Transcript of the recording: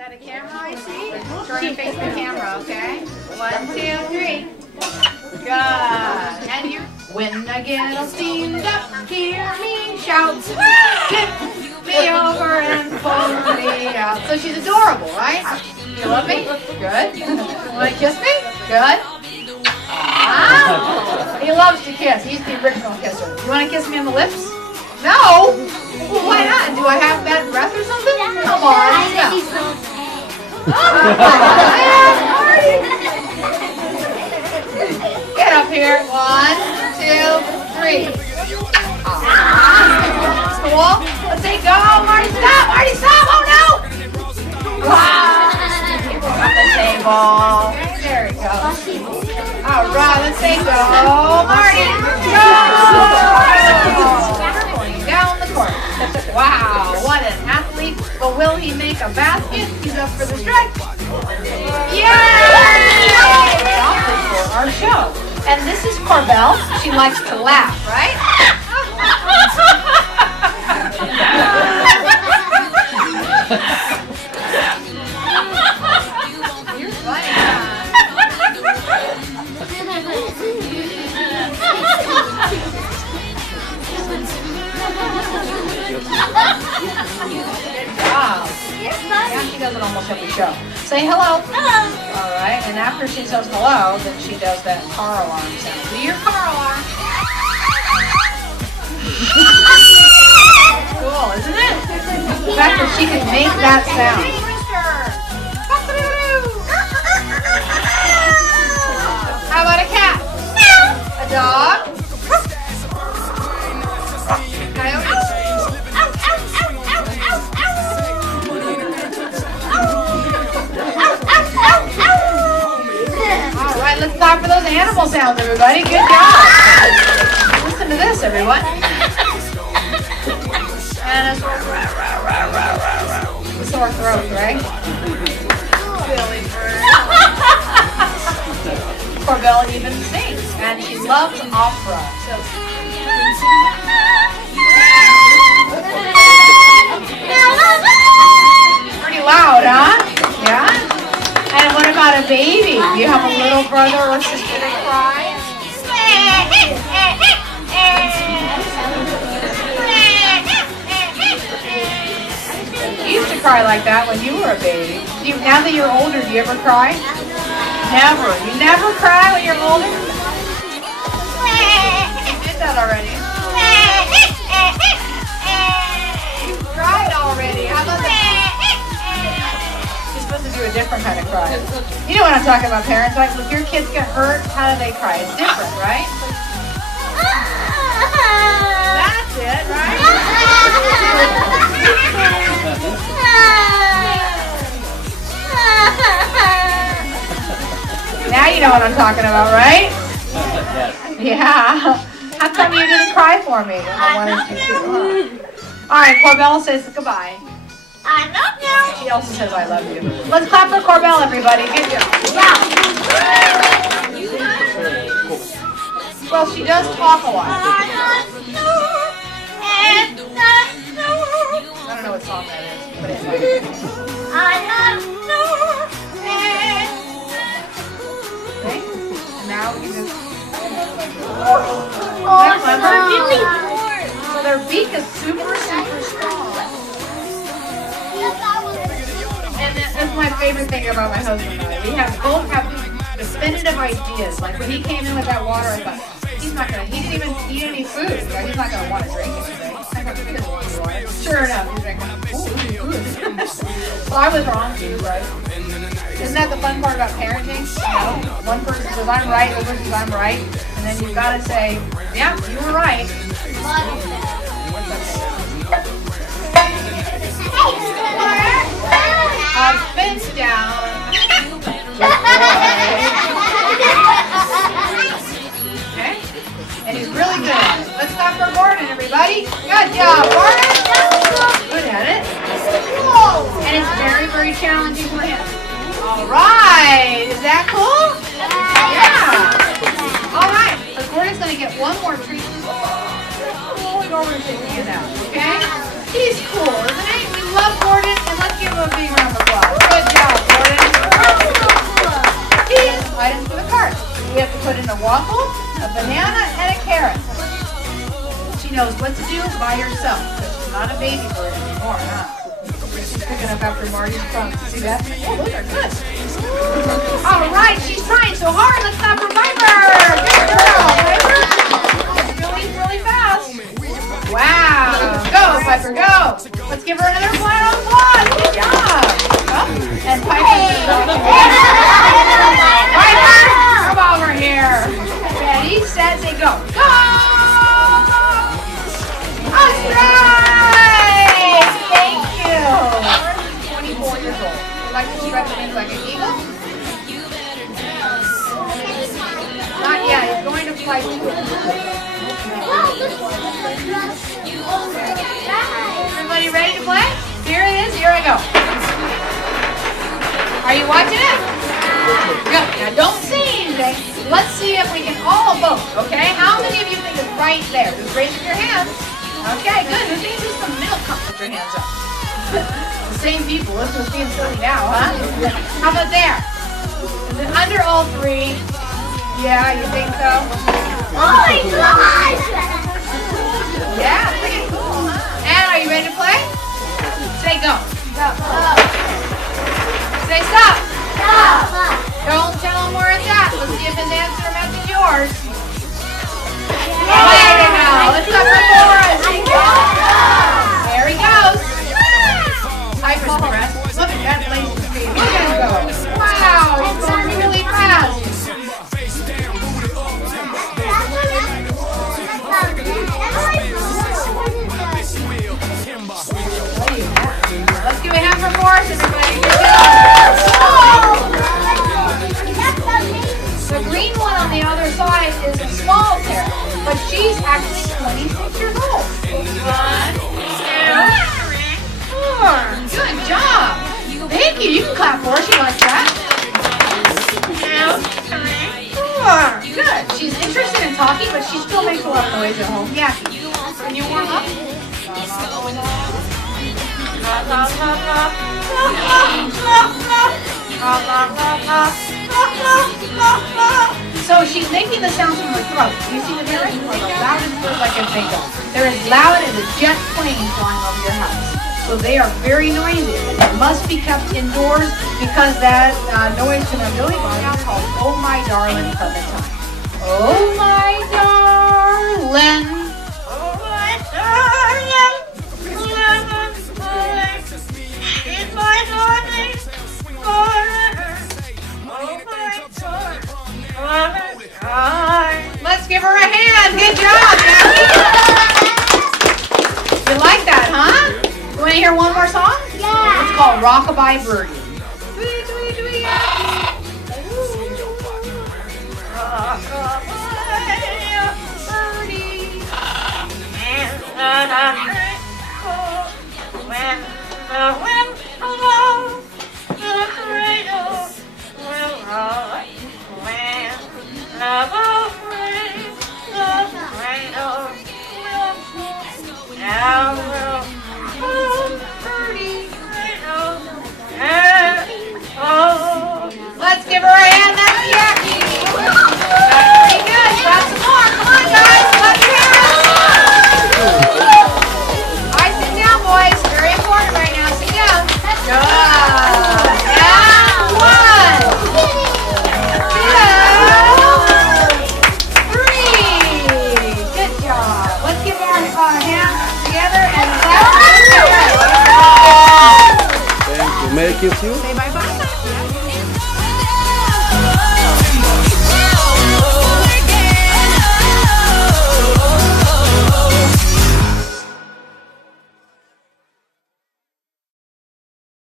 that a camera I see? Turn and face the camera, okay? 1, 2, 3. Good. And you, when I get all steamed up, hear me shout, flip me over and fold me out. So she's adorable, right? You love me? Good. You want to kiss me? Good. Ah, he loves to kiss. He's the original kisser. You want to kiss me on the lips? No? Well, why not? Do I have bad breath or something? Come on. Get up here. 1, 2, 3. Cool. Let's say go. Marty, stop. Marty, stop. Oh, no. Wow. Keep on the table. There we go. All right. Let's say go. Marty, go. Down the court. Wow, what an athlete. But will he make a basket? He's up for the stretch. Yay! For our show. And this is Corbell. She likes to laugh, right? You're funny. Good job. Yeah, she does it almost every show. Say hello. Hello. All right, and after she says hello, then she does that car alarm sound. Do your car alarm. Cool, isn't it? The fact that she can make that sound. How about a cat? A dog? Coyote? All right, let's clap for those animal sounds, everybody. Good job. Listen to this, everyone. And a sore throat, right? Billy bird. Corbell even sings, and she loves opera. So. Pretty loud, huh? Yeah? And what about a baby? Do you have a little brother or sister that cries? You used to cry like that when you were a baby. Now that you're older, do you ever cry? Never. You never cry when you're older? You did that already. You cried already. How about that? You're supposed to do a different kind of cry. You know what I'm talking about, parents, right? When your kids get hurt, how do they cry? It's different, right? That's it, right? Now you know what I'm talking about, right? Yeah. How come you didn't cry for me? I wanted you to. All right, Corbell says goodbye. I love you. She also says I love you. Let's clap for Corbell, everybody. Good job. Well, she does talk a lot. I don't know what song that is, but it's like. Okay, and now we just. So their beak is super, super strong. And that's my favorite thing about my husband and I. We both have definitive ideas. Like when he came in with that water, I thought, he didn't even eat any food. Like, he's not going to want to drink anything. He doesn't want any water. Sure enough, he's drinking. Well, I was wrong too, right? Isn't that the fun part about parenting? You know, one person says I'm right, the other person says I'm right, and then you've got to say, yeah, you were right. Fence down. Okay? And he's really good at it. Let's clap for Gordon, everybody. Good job, Gordon. Good at it. And it's very, very challenging for him. All right. Is that cool? Yeah. All right. So Gordon's going to get one more treat. Rolling over and taking it out. Okay? He's cool, isn't he? We love Gordon, and let's give him a big round of applause. waffle, a banana, and a carrot. She knows what to do by herself, because she's not a baby bird anymore, huh? She's picking up after Marty's crumbs. See that? Oh, those are good. All right, she's trying so hard. Let's clap for Piper. Good girl, Piper. Really, really fast. Wow. Go, Piper, go. Let's give her another round of applause. Good job. Oh, and Piper's Piper, come over here. Ready, set, say go. Go! That's right! Thank you. 24 years old. Would like to stretch wings like an eagle? Not yet. He's going to fly to it. Everybody ready to play? Here it is. Here I go. Are you watching it? Good. Now don't say anything. Let's see if we can all vote, okay? How many of you think it's right there? Just raise your hands. Okay, good. Who thinks it's the middle? Come, put your hands up. The same people. This was being silly now, huh? How about there? Is it under all three? Yeah, you think so? Oh my gosh! Yeah, pretty cool, huh? And are you ready to play? Say go. Go. Say stop. Stop! Don't tell him where it's at. Let's see if his answer matches yours. There you go. Let's stop for Forrest. There he goes. Piper's impressed. Look at that lazy speed. Look at him go. Wow, he's going really fast. Let's give a hand for Forrest, everybody. Good job. The green one on the other side is a small carrot, but she's actually 26 years old. 1, 2, 4. Good job. Thank you. You can clap for her. She likes that. 2, 3, 4. Good. She's interested in talking, but she still makes a lot of noise at home. Yeah. Can you warm up? So she's making the sounds from her throat. You see the difference? The loudest goes like a bingo. They're as loud as a jet plane flying over your house. So they are very noisy. They must be kept indoors because that noise to my Billy Bob is called "Oh My Darling" from the time. Oh my darling. Oh my darling. It's my darling forever. Oh my darling. Let's give her a hand. Good job, Jackie. You like that, huh? You want to hear one more song? Yeah. It's called Rockabye Birdie. When the wind blows, the cradle will rock. When love brings the cradle will rock. Now will birdie cradle and oh. Let's give her a hand. That's Jackie. That's pretty good. Got some more. Come on, guys. Let's hear it. All right, sit down, boys. Very important right now. Sit down. Good. And 1, 2, 3. Good job. Let's give our hands together and clap. Thank you. May I kiss you? Say bye-bye.